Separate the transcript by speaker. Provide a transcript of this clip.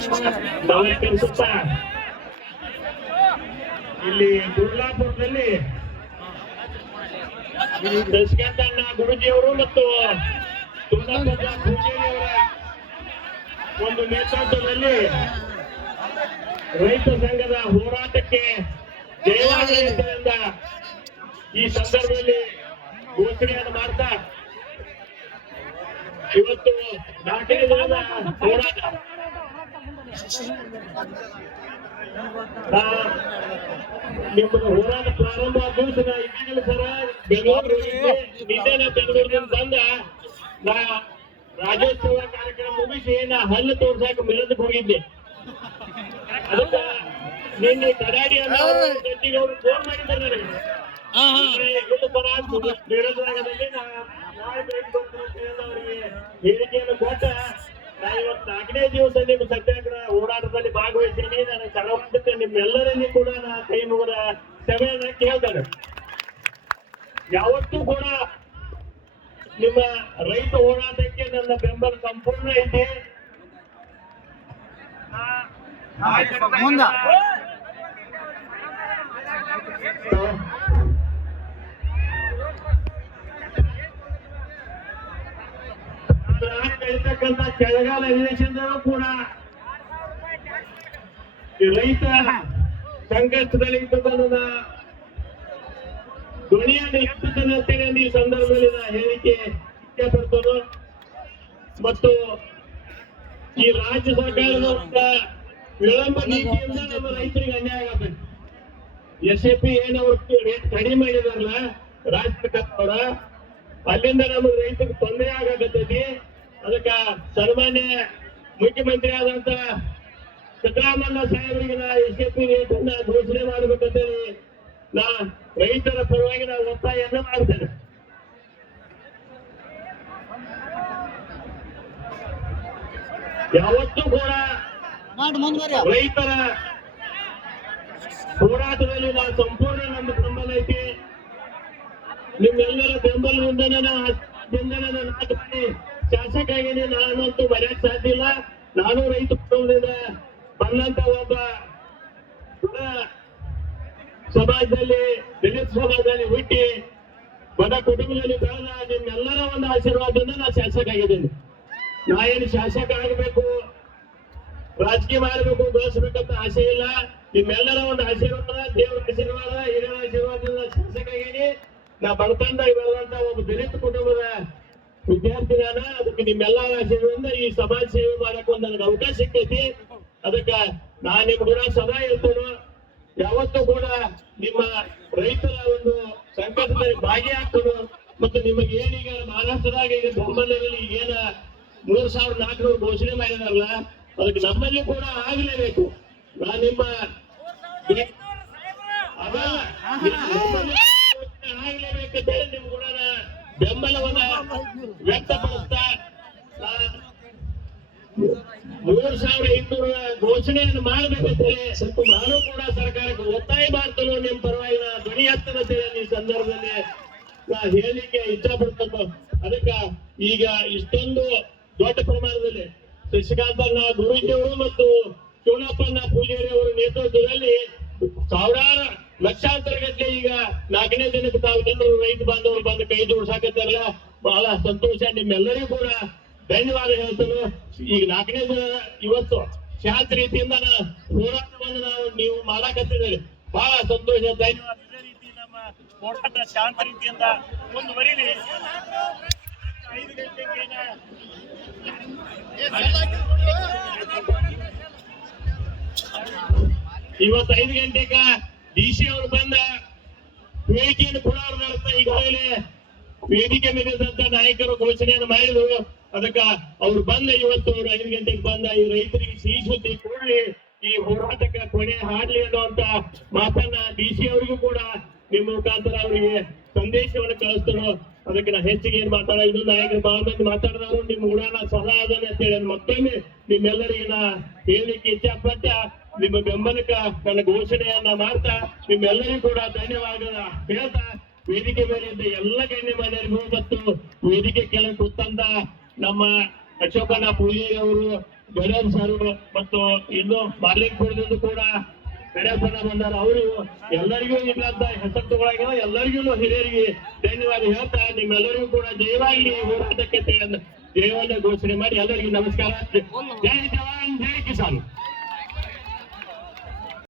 Speaker 1: ಸುತ್ತ. ಇಲ್ಲಿ ದುರ್ಲಾಪುರದಲ್ಲಿ ದಶಕಂತಣ್ಣ ಗುರುಜಿಯವರು ಮತ್ತು ಗುರುಜಿಯವರ ಒಂದು ನೇತೃತ್ವದಲ್ಲಿ ರೈತ ಸಂಘದ ಹೋರಾಟಕ್ಕೆ ಜಯವಾಗಲಿದ್ದರಿಂದ ಈ ಸಂದರ್ಭದಲ್ಲಿ ಘೋಷಣೆಯನ್ನು ಮಾಡ್ತಾ ಇವತ್ತು ದಿನದ ಹೋರಾಟ. ನಿಮ್ಮದು ಹೋರಾಟ ಪ್ರಾರಂಭ ಆದ ನಾ ಇದ್ದೀನಲ್ಲ ಸರ ಬೆಂಗಳೂರು ನಿನ್ನೆ ನಾ ಬೆಂಗಳೂರಿನಿಂದ ಬಂದ ನಾ ರಾಜ್ಯೋತ್ಸವ ಕಾರ್ಯಕ್ರಮ ಮುಗಿಸಿ ನಾ ಹಲ್ಲು ತೋರ್ಸಾಕ ಮೆರದಕ್ಕೆ ಹೋಗಿದ್ದೆ. ಅದಕ್ಕ ನಿನ್ನೆ ಕಡಾಡಿ ಅನ್ನೋ ಗಟ್ಟಿಗೌರು ಫೋನ್ ಮಾಡಿದ್ದಾರೆ ನನಗೆ. ಹೇಳಿಕೆಯನ್ನು ಕೊಟ್ಟ ನಾ ಇವತ್ತು ನಾಲ್ಕನೇ ದಿವಸ ನಿಮ್ಮ ಸತ್ಯಾಗ್ರಹ ಹೋರಾಟದಲ್ಲಿ ಭಾಗವಹಿಸಿದ್ದೀನಿ. ನಾನು ಕಳವಳಕ್ಕೆ ನಿಮ್ಮೆಲ್ಲರಲ್ಲಿ ಕೂಡ ನಾ ಕೈ ಮುಗಿದ ಸಭೆಯನ್ನ ಕೇಳ್ತೇನೆ. ಯಾವತ್ತೂ ಕೂಡ ನಿಮ್ಮ ರೈತ ಹೋರಾಟಕ್ಕೆ ನನ್ನ ಬೆಂಬಲ ಸಂಪೂರ್ಣ ಇದೆ.
Speaker 2: ಮುಂದ.
Speaker 1: ಬೆಳೀತಕ್ಕಂಥ ಚಳಿಗಾಲ ಅಧಿವೇಶನದಲ್ಲೂ ಕೂಡ ರೈತ ಸಂಕಷ್ಟದಲ್ಲಿ ಇದ್ದುಕೊಂಡ ಧ್ವನಿಯನ್ನು ಅಂತೇಳಿ ಈ ಸಂದರ್ಭದಲ್ಲಿ ನಾ ಹೇಳಿಕೆ ಇಷ್ಟಪಡ್ತೇನೆ. ಮತ್ತು ಈ ರಾಜ್ಯ ಸರ್ಕಾರದ ವಿಳಂಬ ನೀತಿಯಿಂದ ನಮ್ಮ ರೈತರಿಗೆ ಅನ್ಯಾಯ ಆಗತ್ತೆ ಎಸ್ ಎಪಿ ಪಿ ರೇಟ್ ಕಡಿಮೆ ಮಾಡಿದಾರಲ್ಲ, ರಾಜ್ಯ ಸರ್ಕಾರ ಅಲ್ಲಿಂದ ನಮ್ಮ ರೈತರಿಗೆ ತೊಂದರೆ ಆಗತೈತಿ ಅದಕ್ಕ ಸನ್ಮಾನ್ಯ ಮುಖ್ಯಮಂತ್ರಿ ಆದಂತ ಸಿದ್ದರಾಮಯ್ಯ ಸಾಹೇಬರಿಗೆ ನಾ ಎಸ್ ಎ ಪಿ ರೇಟ್ ಅನ್ನ ಘೋಷಣೆ ಮಾಡ್ಬೇಕಂತೇಳಿ ನಾ ರೈತರ ಪರವಾಗಿ ನಾ ಒತ್ತಾಯನ್ನ ಮಾಡ್ತೇನೆ. ಯಾವತ್ತೂ ಕೂಡ
Speaker 2: ಮಾಡಿ
Speaker 1: ರೈತರ ಹೋರಾಟದಲ್ಲಿ ನಾವು ಸಂಪೂರ್ಣ ನಮ್ಮ ಬೆಂಬಲ ಐತಿ. ನಿಮ್ಮೆಲ್ಲರ ಬೆಂಬಲದಿಂದನೇ ನಾ ಬೆಂಬಲ ನಾನು ನಾಲ್ಕು ಶಾಸಕ ಆಗೀನಿ ನಾನಂತೂ ಮರೆಯಕ್ ಸಾಧ್ಯ ಇಲ್ಲ. ನಾನು ರೈತ ಕುಟುಂಬದಿಂದ ಬಂದಂತ ಒಬ್ಬ ಸಮಾಜದಲ್ಲಿ, ದಲಿತ ಸಮಾಜದಲ್ಲಿ ಹುಟ್ಟಿ ಬಡ ಕುಟುಂಬದಲ್ಲಿ ಬೆಳೆದ ನಿಮ್ಮೆಲ್ಲರ ಒಂದು ಆಶೀರ್ವಾದದಿಂದ ನಾನು ಶಾಸಕ ಆಗಿದ್ದೇನೆ ನಾ ಏನು ಶಾಸಕ ಆಗಬೇಕು, ರಾಜಕೀಯ ಮಾಡಬೇಕು ಗಳಿಸ್ಬೇಕಂತ ಆಸೆ ಇಲ್ಲ. ನಿಮ್ಮೆಲ್ಲರ ಒಂದು ಆಶೀರ್ವಾದ, ದೇವರ ಆಶೀರ್ವಾದ, ಹಿರಿಯರ ಆಶೀರ್ವಾದದಿಂದ ಶಾಸಕ ಆಗೇನಿ ನಾ ಬಡತಂದ ಬೆಳೆದಂತ ಒಬ್ಬ ದಲಿತ ಕುಟುಂಬದ ವಿದ್ಯಾರ್ಥಿ ನಾನು ಅದಕ್ಕೆ ನಿಮ್ಮೆಲ್ಲರ ಸೇವೆಯಿಂದ ಈ ಸಮಾಜ ಸೇವೆ ಮಾಡಕ್ ಒಂದ್ ನನಗೆ ಅವಕಾಶ ಸಿಕ್ಕೈತಿ. ಅದಕ್ಕ ನಾ ನಿಮ್ ಕೂಡ ಸದಾ ಇರ್ತೇನೆ ಯಾವತ್ತೂ ಕೂಡ ನಿಮ್ಮ ರೈತರ ಒಂದು ಸಂಕಟದಲ್ಲಿ ಭಾಗಿಯಾಗ್ತದೆ ಮತ್ತು ನಿಮಗೆ ಏನೀಗ ಮಹಾರಾಷ್ಟ್ರದಾಗ ಈಗ ಬೆಂಬಲದಲ್ಲಿ ಏನ ಮೂರ್ ಸಾವಿರದ ನಾಲ್ಕುನೂರು ಘೋಷಣೆ ಮಾಡಿದಾರಲ್ಲ ಅದಕ್ಕೆ ನಮ್ಮಲ್ಲಿ ಕೂಡ ಆಗ್ಲೇಬೇಕು. ನಾ ನಿಮ್ಮ ನಮ್ಮಲ್ಲಿ ಆಗ್ಲೇಬೇಕಂತ ಹೇಳಿ ನಿಮ್ ಕೂಡ ಬೆಂಬಲವನ್ನ ವ್ಯಕ್ತಪಡಿಸ್ತಾ ಮೂರು ಸಾವಿರ ಇನ್ನೂರ ಘೋಷಣೆಯನ್ನು ಮಾಡಬೇಕಂತೇಳಿ ನಾನು ಕೂಡ ಸರ್ಕಾರಕ್ಕೆ ಒತ್ತಾಯ ಮಾಡ್ತೇನೆ ನಿಮ್ ಪರವಾಗಿ ನಾ ಧ್ವನಿ ಎತ್ತದಂತೆ ಈ ಸಂದರ್ಭದಲ್ಲಿ ನಾ ಹೇಳಿಕೆ ಇಷ್ಟಪಡ್ತೇನೆ. ಅದಕ್ಕ ಈಗ ಇಷ್ಟೊಂದು ದೊಡ್ಡ ಪ್ರಮಾಣದಲ್ಲಿ ಶಶಿಕಾಂತ ಗುರುಜಿಯವರು ಮತ್ತು ಶಿವನಪ್ಪಣ್ಣ ಪೂಜಾರಿ ಅವರ ನೇತೃತ್ವದಲ್ಲಿ ಸಾವಿರಾರು ಲಕ್ಷಾಂತರ ಗಟ್ಟಲೆ ಈಗ ನಾಲ್ಕನೇ ದಿನಕ್ಕೆ ತಾವು ಜನರು ರೈತ ಬಾಂಧವರು ಬಂದು ಕೈ ಜೋಡ್ಸಾಕತ್ತಾರಲ್ಲ? ಬಹಳ ಸಂತೋಷ. ನಿಮ್ಮೆಲ್ಲರಿಗೂ ಕೂಡ ಧನ್ಯವಾದ ಹೇಳ್ತೇನೆ. ಈಗ ನಾಲ್ಕನೇ ದಿನ ಇವತ್ತು ಶಾಂತ ರೀತಿಯಿಂದ ಹೋರಾಟವನ್ನು ನಾವು ನೀವು ಮಾಡಾಕತ್ತಿದ್ದೀರಿ. ಬಹಳ ಸಂತೋಷ. ಧನ್ಯವಾದ. ಇದೇ ರೀತಿ ನಮ್ಮ ಹೋರಾಟ ಶಾಂತ ರೀತಿಯಿಂದ ಮುಂದುವರಿಲಿ. ಐದು ಗಂಟೆಗೆ ಇವತ್ತು ಡಿ ಸಿ ಅವರು ಬಂದ ವೇದಿಕೆಯನ್ನು ಕೊಡೋರ್ನರ್ಥ ಈಗಾಗಲೇ ವೇದಿಕೆ ಮೇಲಿದ್ದಂತ ನಾಯಕರು ಘೋಷಣೆಯನ್ನು ಮಾಡಿದ್ರು. ಅದಕ್ಕ ಅವ್ರು ಬಂದ ಇವತ್ತು ಅವ್ರು ಐದು ಗಂಟೆಗೆ ಬಂದ ಈ ರೈತರಿಗೆ ಸಿಹಿ ಸುದ್ದಿ ಕೊಡ್ಲಿ, ಈ ಹೋರಾಟಕ್ಕೆ ಕೊನೆ ಹಾಡ್ಲಿ ಅನ್ನುವಂತ ಮಾತನ್ನ ಡಿ ಸಿ ಅವರಿಗೂ ಕೂಡ ನಿಮ್ಮ ಮುಖಾಂತರ ಅವರಿಗೆ ಸಂದೇಶವನ್ನು ಕಳಿಸ್ತಾರೆ. ಅದಕ್ಕೆ ನಾ ಹೆಚ್ಚಿಗೆ ಏನ್ ಮಾತಾಡ ಇದು ನಾಯಕರು ಬಹಳ ಮಂದಿ ಮಾತಾಡಿದವರು, ನಿಮ್ಮ ಉಡಾನ ಸಲಹಾ ಅದನ್ನ ಅಂತೇಳಿ ಮತ್ತೊಮ್ಮೆ ನಿಮ್ಮೆಲ್ಲರಿಗೆ ನಾ ಹೇಳಲಿಕ್ಕೆ ಇಚ್ಛಾಪಟ್ಟ ನಿಮ್ಮ ಬೆಂಬಲಕ್ಕ ನನ್ನ ಘೋಷಣೆಯನ್ನ ಮಾಡ್ತಾ ನಿಮ್ಮೆಲ್ಲರಿಗೂ ಕೂಡ ಧನ್ಯವಾದ ಹೇಳ್ತಾ, ವೇದಿಕೆ ಮೇಲೆ ಇದ್ದ ಎಲ್ಲ ಗಣ್ಯಮಾನ್ಯರಿಗೂ ಮತ್ತು ವೇದಿಕೆ ಕೆಳಗೆ ಕೂತಂತ ನಮ್ಮ ಅಶೋಕನ ಪೂಜಾರಿ ಅವರು, ಗಣೇಶ್ ಸರ್ ಮತ್ತು ಇನ್ನು ಮಾರ್ಲಿಂಗ್ಪುರದಿಂದ ಕೂಡ ಗಣೇಶನ ಬಂದಾರ. ಅವರು ಎಲ್ಲರಿಗೂ ಇಲ್ಲಂತ ಹೆಸರು ತಗೊಳಗಿಲ್ಲ ಎಲ್ಲರಿಗೂ ಹಿರಿಯರಿಗೆ ಧನ್ಯವಾದ ಹೇಳ್ತಾ, ನಿಮ್ಮೆಲ್ಲರಿಗೂ ಕೂಡ ಜಯವಾಗಿ ಹೋರಾಟಕ್ಕೆ ದೇವಾಲಯ ಘೋಷಣೆ ಮಾಡಿ ಎಲ್ಲರಿಗೂ ನಮಸ್ಕಾರ. ಜೈ ಜವಾನ್, ಜೈ ಕಿಸಾನ್.